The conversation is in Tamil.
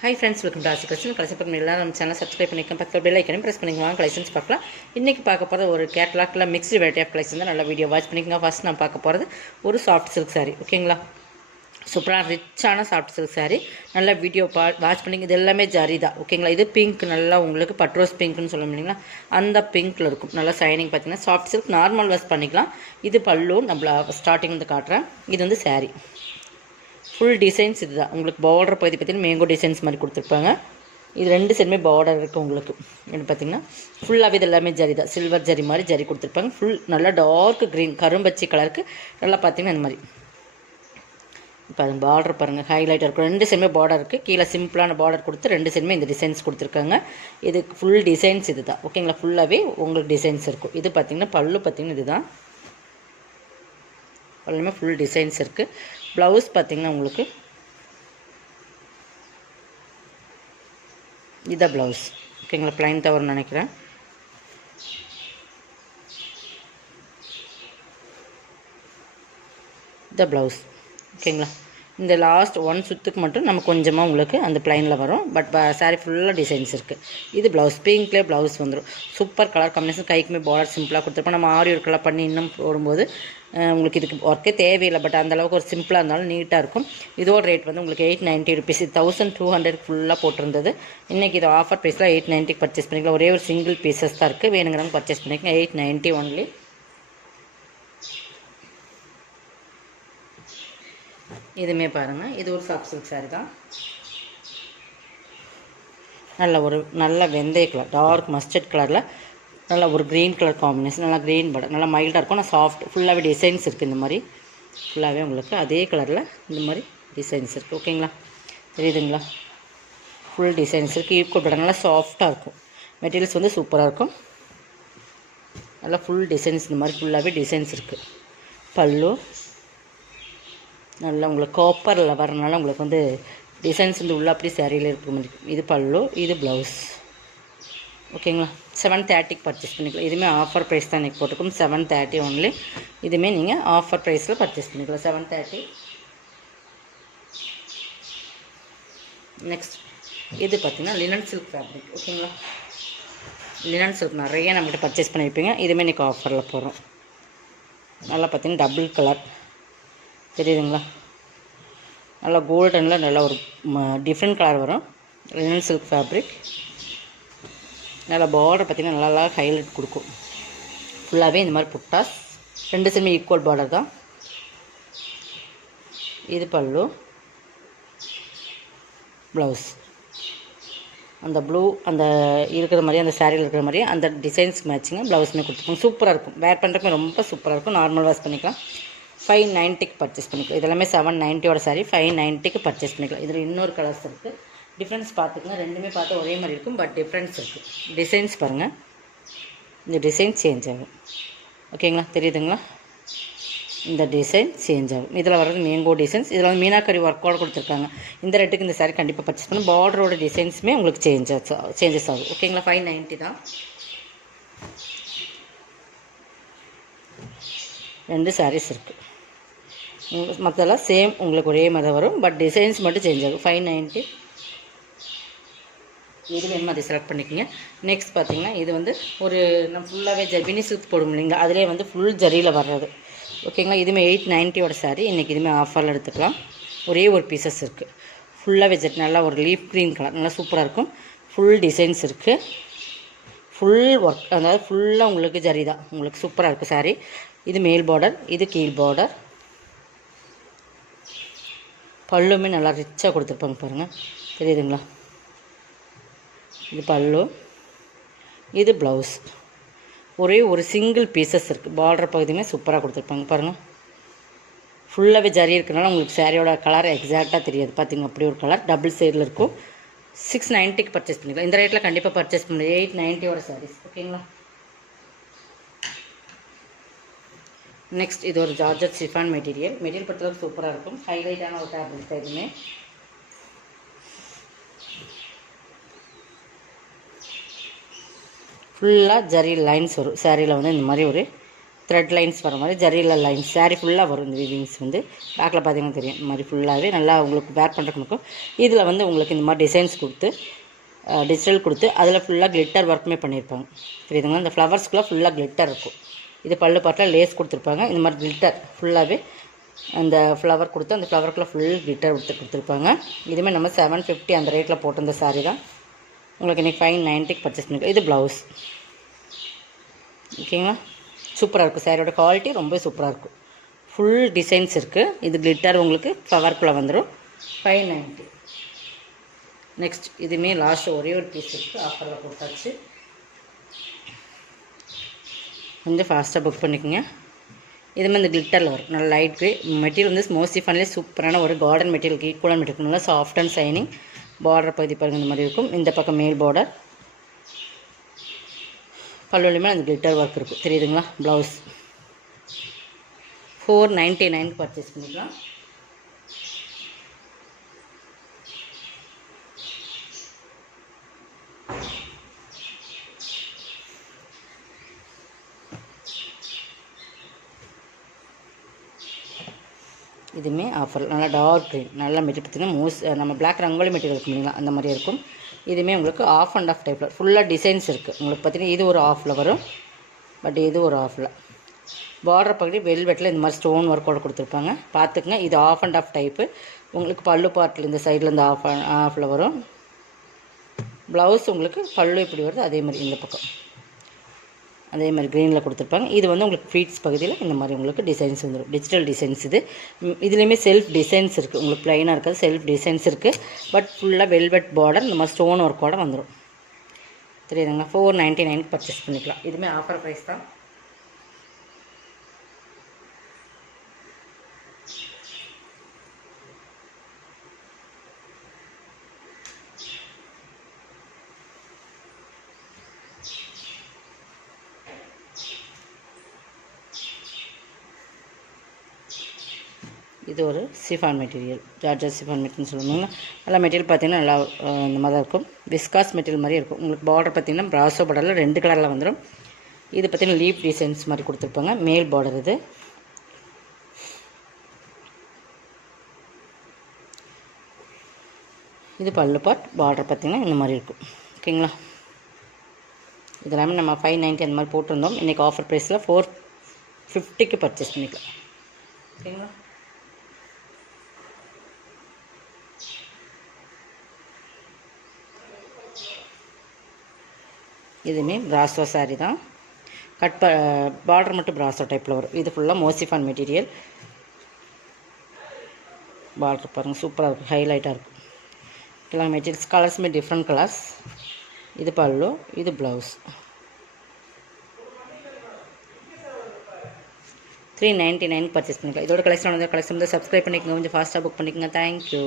ஹை ஃப்ரெண்ட்ஸ், வெல்கம் டு ஆசி கலெக்ஷன். கலெக்ஷன் பண்ணி எல்லாம் நம்ம சேனல் சப்ஸ்கிரைப் பண்ணிக்கலாம். பக்கத்தில் பெல் ஐக்கனையும் ப்ரெஸ் பண்ணிக்கலாம். கலெக்ஷன்ஸ் பார்க்கலாம். இன்றைக்கி பார்க்க போகிறது ஒரு கேட்லாக்ல மிக்ஸ்டு வெரைட்டி ஆஃப் கலெக்ஷன் தான். நல்லா வீடியோ வாட்ச் பண்ணிக்கோங்க. ஃபர்ஸ்ட் நான் பார்க்க போகிறது ஒரு சாஃப்ட் சில்க் சாரீ. ஓகேங்களா, சூப்பராக ரிச்சான சாஃப்ட் சில்க் சாரீ. நல்லா வீடியோ வாட்ச் பண்ணிங்க. இது எல்லாமே ஜரி தான். ஓகேங்களா, இது பிங்க், நல்லா உங்களுக்கு பட்ரோஸ் பிங்க்னு சொல்ல முடியுங்களா, அந்த பிங்க்கில் இருக்கும். நல்லா ஷைனிங் பார்த்தீங்கன்னா சாஃப்ட் சில்க், நார்மல் வாஷ் பண்ணிக்கலாம். இது பல்லு நம்ம ஸ்டார்டிங் வந்து காட்டுறேன். இது வந்து சாரீ ஃபுல் டிசைன்ஸ். இது தான் உங்களுக்கு பார்டர் பகுதி பார்த்தீங்கன்னா மேங்கோ டிசைன்ஸ் மாதிரி கொடுத்துருப்பாங்க. இது ரெண்டு சைடுமே பார்டர் இருக்குது உங்களுக்கு. இது பார்த்திங்கன்னா ஃபுல்லாகவே இது எல்லாமே ஜரி தான். சில்வர் ஜரி மாதிரி ஜரி கொடுத்துருப்பாங்க. ஃபுல் நல்லா டார்க் க்ரீன் கரும்பச்சி கலருக்கு நல்லா பார்த்திங்கன்னா இந்த மாதிரி. இப்போ அது பார்டர் பாருங்கள், ஹைலைட்டாக இருக்கும். ரெண்டு சைடுமே பார்டர் இருக்குது. கீழே சிம்பிளான பார்டர் கொடுத்து ரெண்டு சைடுமே இந்த டிசைன்ஸ் கொடுத்துருக்காங்க. இது ஃபுல் டிசைன்ஸ் இது தான். ஓகேங்களா, ஃபுல்லாகவே உங்களுக்கு டிசைன்ஸ் இருக்கும். இது பார்த்திங்கன்னா பல்லு பார்த்திங்கன்னா இது தான். எல்லாமே ஃபுல் டிசைன்ஸ் இருக்குது. ப்ளவுஸ் பார்த்திங்கன்னா உங்களுக்கு இதான் ப்ளவுஸ். ஓகேங்களா, ப்ளைன் தவறுன்னு நினைக்கிறேன். இதான் ப்ளவுஸ். ஓகேங்களா, இந்த லாஸ்ட் ஒன் சுற்றுக்கு மட்டும் நம்ம கொஞ்சமாக உங்களுக்கு அந்த ப்ளைனில் வரும். பட் சாரீ ஃபுல்லாக டிசைன்ஸ் இருக்குது. இது ப்ளவுஸ் பிங்க்லேயே ப்ளவுஸ் வந்துடும். Super colour combination. கைக்குமே பார்டர் சிம்பிளாக கொடுத்துருப்போம். நம்ம ஆரி ஒர்க்கெல்லாம் பண்ணி இன்னும் போடும்போது உங்களுக்கு இதுக்கு ஒர்க்கே தேவையில்லை. பட் அந்தளவுக்கு ஒரு சிம்பிளாக இருந்தாலும் நீட்டாக இருக்கும். இதோட ரேட் வந்து உங்களுக்கு 890 ருபீஸ். 1200 ஃபுல்லாக போட்டிருந்தது. இன்றைக்கி இது ஆஃபர் ப்ரைஸில் 890 பர்ச்சேஸ் பண்ணிக்கலாம். ஒரே ஒரு சிங்கிள் பீசஸ் தான் இருக்குது. வேணுங்கிறவங்க பர்ச்சேஸ் பண்ணிக்கலாம். 890 ஒன்லி. இதுவுமே பாருங்கள், இது ஒரு சாஃப்ட் சில்க் சாரீ தான். நல்ல வெந்தய கலர், டார்க் மஸ்டர்ட் கலரில் நல்ல ஒரு க்ரீன் கலர் காம்பினேஷன். நல்லா க்ரீன் பார்டர், நல்லா மைல்டாக இருக்கும். ஆனால் சாஃப்ட் ஃபுல்லாகவே டிசைன்ஸ் இருக்குது. இந்த மாதிரி ஃபுல்லாகவே உங்களுக்கு அதே கலரில் இந்த மாதிரி டிசைன்ஸ் இருக்குது. ஓகேங்களா, தெரியுதுங்களா, ஃபுல் டிசைன்ஸ் இருக்குது. ஈக்குவல் பார்டர், நல்லா சாஃப்டாக இருக்கும். மெட்டீரியல்ஸ் வந்து சூப்பராக இருக்கும். நல்லா ஃபுல் டிசைன்ஸ் இந்த மாதிரி ஃபுல்லாகவே டிசைன்ஸ் இருக்குது. பல்லு நல்லா உங்களுக்கு காப்பரில் வரனால உங்களுக்கு வந்து டிசைன்ஸ் வந்து உள்ள அப்படி சேரீயில் இருக்க மாதிரி. இது பல்லு, இது ப்ளவுஸ். ஓகேங்களா, 730 பர்ச்சேஸ் பண்ணிக்கலாம். இதுவுமே ஆஃபர் ப்ரைஸ் தான் இன்றைக்கி போட்டுக்கும். 730 ஒன்லி. இதுவுமே நீங்கள் ஆஃபர் ப்ரைஸில் பர்ச்சேஸ் பண்ணிக்கலாம். 730. நெக்ஸ்ட் இது பார்த்திங்கன்னா லினன் சில்க் ஃபேப்ரிக். ஓகேங்களா, லினன் சில்க் நிறைய நம்மகிட்ட பர்ச்சேஸ் பண்ணியிருப்பீங்க. இதுவுமே இன்றைக்கி ஆஃபரில் போடுறோம். நல்லா பார்த்திங்கன்னா டபுள் கலர் தெரியுதுங்களா, நல்லா கோல்டனில் நல்லா ஒரு டிஃப்ரெண்ட் கலர் வரும். Linen silk fabric. நல்லா பார்டர் பார்த்திங்கன்னா நல்லா ஹைலைட் கொடுக்கும். ஃபுல்லாகவே இந்த மாதிரி புட்டாஸ். ரெண்டு சைடுமே ஈக்குவல் பார்டர் தான். இது பல்லு, ப்ளவுஸ். அந்த ப்ளூ அந்த இருக்கிற மாதிரி, அந்த சாரியில் இருக்கிற மாதிரி அந்த டிசைன்ஸ் மேட்சிங்க ப்ளவுஸுமே கொடுத்துருக்கோம். சூப்பராக இருக்கும். வேர் பண்ணுறதுக்கு ரொம்ப சூப்பராக இருக்கும். நார்மல் வாஷ் பண்ணிக்கலாம். 590 பர்ச்சேஸ் பண்ணிக்கலாம். இதெல்லாமே 790 சாரி 590 பர்ச்சேஸ் பண்ணிக்கலாம். இதில் இன்னொரு கலர்ஸ் இருக்குது. டிஃப்ரென்ஸ் பார்த்துக்கலாம். ரெண்டுமே பார்த்தா ஒரே மாதிரி இருக்கும். பட் டிஃப்ரென்ஸ் இருக்குது. டிசைன்ஸ் பாருங்கள், இந்த டிசைன் சேஞ்ச் ஆகும். ஓகேங்களா, தெரியுதுங்களா, இந்த டிசைன் சேஞ்ச் ஆகும். இதில் வர்றது மேங்கோ டிசைன்ஸ். இதில் வந்து மீனாக்கரி ஒர்க்கோடு கொடுத்துருக்காங்க. இந்த ரேட்டுக்கு இந்த சாரி கண்டிப்பாக பர்ச்சேஸ் பண்ணணும். பார்டரோட டிசைன்ஸுமே உங்களுக்கு சேஞ்சஸ் ஆகும். ஓகேங்களா, 590 தான். ரெண்டு சாரீஸ் இருக்குது. மற்றெல்லாம் சேம் உங்களுக்கு ஒரே மாதிரி வரும். பட் டிசைன்ஸ் மட்டும் சேஞ்ச் ஆகும். 590. இது வேணுமா அதை செலக்ட் பண்ணிக்கோங்க. நெக்ஸ்ட் பார்த்திங்கன்னா இது வந்து ஒரு நம்ம ஃபுல்லாகவே ஜர்பினி சில்க் போடும் இல்லைங்க, அதிலே வந்து ஃபுல் ஜரியில் வர்றது. ஓகேங்களா, இதுவுமே 890 சாரி. இன்றைக்கி இதுவுமே ஆஃபரில் எடுத்துக்கலாம். ஒரே ஒரு பீசஸ் இருக்குது. ஃபுல்லாகவே ஜெட் நல்லா ஒரு லீஃப் க்ரீன் கலர் நல்லா சூப்பராக இருக்கும். ஃபுல் டிசைன்ஸ் இருக்குது. ஃபுல் ஒர்க், அதாவது ஃபுல்லாக உங்களுக்கு ஜரி தான். உங்களுக்கு சூப்பராக இருக்குது சாரி. இது மேல் பார்டர், இது கீழ் பார்டர். பல்லுமே நல்லா ரிச்சாக கொடுத்துருப்பாங்க பாருங்கள், தெரியுதுங்களா. இது பல்லு, இது ப்ளவுஸ். ஒரே ஒரு சிங்கிள் பீசஸ் இருக்குது. பார்டர் பகுதியுமே சூப்பராக கொடுத்துருப்பாங்க பாருங்கள். ஃபுல்லாகவே ஜரி இருக்கிறனால உங்களுக்கு சாரியோட கலர் எக்ஸாக்டாக தெரியாது. பார்த்திங்க அப்படி ஒரு கலர் டபுள் சைடில் இருக்கும். 690 பர்ச்சேஸ் பண்ணிக்கலாம். இந்த ரேட்டில் கண்டிப்பாக பர்ச்சேஸ் பண்ணலாம். 890 சாரீஸ். ஓகேங்களா. நெக்ஸ்ட் இது ஒரு ஜார்ஜட் சிஃபான் மெட்டீரியல். பொறுத்தளவுக்கு சூப்பராக இருக்கும். ஹைலைட்டான ஒரு ஃபேப்ரிக் தான். இதுவுமே ஃபுல்லாக ஜரி லைன்ஸ் வரும். சாரியில் வந்து இந்த மாதிரி ஒரு த்ரெட் லைன்ஸ் வர மாதிரி ஜரியில் லைன்ஸ் சாரீ ஃபுல்லாக வரும். இந்த வீவிங்ஸ் வந்து பேக்கில் பார்த்தீங்கன்னா தெரியும். இந்த மாதிரி ஃபுல்லாகவே நல்லா உங்களுக்கு வேர் பண்ணுறதுக்கு இருக்கும். இதில் வந்து உங்களுக்கு இந்த மாதிரி டிசைன்ஸ் கொடுத்து டிஜிட்டல் கொடுத்து அதில் ஃபுல்லாக கிளிட்டர் ஒர்க்குமே பண்ணியிருப்பாங்க. தெரியுதுங்களா? இந்த ஃப்ளவர்ஸ்க்குள்ளே ஃபுல்லாக கிளிட்டர் இருக்கும். இது பல்லு பாட்டில் லேஸ் கொடுத்துருப்பாங்க. இந்த மாதிரி கிளிட்டர் ஃபுல்லாகவே அந்த ஃப்ளவர் கொடுத்து அந்த ஃப்ளவருக்குள்ளே ஃபுல் கிளிட்டர் கொடுத்துருப்பாங்க. இதுவுமே நம்ம 750 அந்த ரேட்டில் போட்டிருந்த சாரீ தான். உங்களுக்கு இன்றைக்கி 590 பர்ச்சேஸ் பண்ணிக்கலாம். இது ப்ளவுஸ். ஓகேங்களா? சூப்பராக இருக்கும். சாரியோட குவாலிட்டி ரொம்ப சூப்பராக இருக்கும். ஃபுல் டிசைன்ஸ் இருக்குது. இது கிளிட்டர் உங்களுக்கு ஃப்ளவருக்குள்ளே வந்துடும். 590. நெக்ஸ்ட் இதுவுமே லாஸ்ட்டு ஒரே ஒரு பீஸ் இருக்குது. ஆஃபரில் கொடுத்தாச்சு. கொஞ்சம் ஃபாஸ்ட்டாக புக் பண்ணிக்கோங்க. இதுமாதிரி இந்த கிளிட்டரில் வரும். நல்லா லைட் வே மெட்டீரியல் வந்து மோஸ்ட்லி ஃபன்லேயே சூப்பரான ஒரு கார்டன் மெட்டீரியலுக்கு ஈக்குவலான மெட்டீரியல். நல்லா சாஃப்ட் அண்ட் ஷைனிங். பார்டர் பகுதி பாருங்கள் இந்த மாதிரி இருக்கும். இந்த பக்கம் மேல் பார்டர் பல்லுலையுமே அந்த கிளிட்டர் ஒர்க் இருக்குது. தெரியுதுங்களா? ப்ளவுஸ் 499 பர்ச்சேஸ் பண்ணிக்கலாம். இதுவுமே ஆஃபர். நல்லா டார்க் க்ரீன் நல்ல மெட்டீரியல் பார்த்திங்கன்னா நம்ம பிளாக் ரங்கோலி மெட்டீரியல் இருக்கு இல்லைங்களா, அந்த மாதிரி இருக்கும். இதுவுமே உங்களுக்கு ஆஃப் அண்ட் ஆஃப் டைப்பில் ஃபுல்லாக டிசைன்ஸ் இருக்குது. உங்களுக்கு பார்த்திங்கன்னா இது ஒரு ஆஃபில் வரும், பட் இது ஒரு ஆஃபில். பார்டர் பகுதி வெல்வெட்டில் இந்த மாதிரி ஸ்டோன் ஒர்க்கோடு கொடுத்துருப்பாங்க. பார்த்துக்குங்க. இது ஆஃப் அண்ட் ஆஃப் டைப்பு. உங்களுக்கு பல்லு பார்ட்டில் இந்த சைடில் இந்த ஆஃபில் வரும். ப்ளவுஸ் உங்களுக்கு பல்லு இப்படி வருது, அதே மாதிரி இந்த பக்கம் அதே மாதிரி க்ரீனில் கொடுத்துருப்பாங்க. இது வந்து உங்களுக்கு ஃபீட்ஸ் பகுதியில் இந்த மாதிரி உங்களுக்கு டிசைன்ஸ் வந்துடும். டிஜிட்டல் டிசைன்ஸ் இது. இதுலேயுமே செல்ஃப் டிசைன்ஸ் இருக்குது. உங்களுக்கு ப்ளைனாக இருக்காது, செல்ஃப் டிசைன்ஸ் இருக்குது. பட் ஃபுல்லாக வெல்வெட் பார்டர் இந்த மாதிரி ஸ்டோன் ஒர்க்கோடு வந்துடும். தெரியுதுங்களா? 499 பர்ச்சேஸ் பண்ணிக்கலாம். இதுவுமே ஆஃபர் ப்ரைஸ் தான். இது ஒரு chiffon material. Georgette chiffon material சொல்லுவாங்க. நல்லா மெட்டீரியல் பார்த்திங்கன்னா நல்லா இந்த மாதிரி தான் இருக்கும். விஸ்காஸ் மெட்டீரியல் மாதிரி இருக்கும். உங்களுக்கு பார்டர் பார்த்திங்கன்னா ப்ராசோ பார்டரில் 2 கலரில் வந்துடும். இது பார்த்திங்கன்னா லீப் டிசைன்ஸ் மாதிரி கொடுத்துருப்பாங்க. மேல் பார்டர் இது. இது பல்லு பார்ட். பார்டர் பார்த்திங்கன்னா இந்த மாதிரி இருக்கும். ஓகேங்களா? இதெல்லாமே நம்ம 590 அந்த மாதிரி போட்டிருந்தோம். இன்றைக்கி ஆஃபர் ப்ரைஸில் 450க்கு பர்ச்சேஸ் பண்ணிக்கலாம். ஓகேங்களா? இதுவுமே பிராசோ சாரீ தான். பார்டர் மட்டும் பிராசோ டைப்பில் வரும். இது ஃபுல்லாக மோசிஃபான் மெட்டீரியல். பார்டர் பாருங்கள் சூப்பராக இருக்கும், ஹைலைட்டாக இருக்கும். எல்லா மெட்டீரியல்ஸ் கலர்ஸுமே டிஃப்ரெண்ட் கலர்ஸ். இது பல்லு, இது ப்ளவுஸ். 399 பர்ச்சேஸ் பண்ணிக்கலாம். இதோட கலெக்ஷன் வந்து சப்ஸ்கிரைப் பண்ணிக்கோங்க. கொஞ்சம் ஃபாஸ்ட்டாக புக் பண்ணிக்கோங்க. தேங்க்யூ.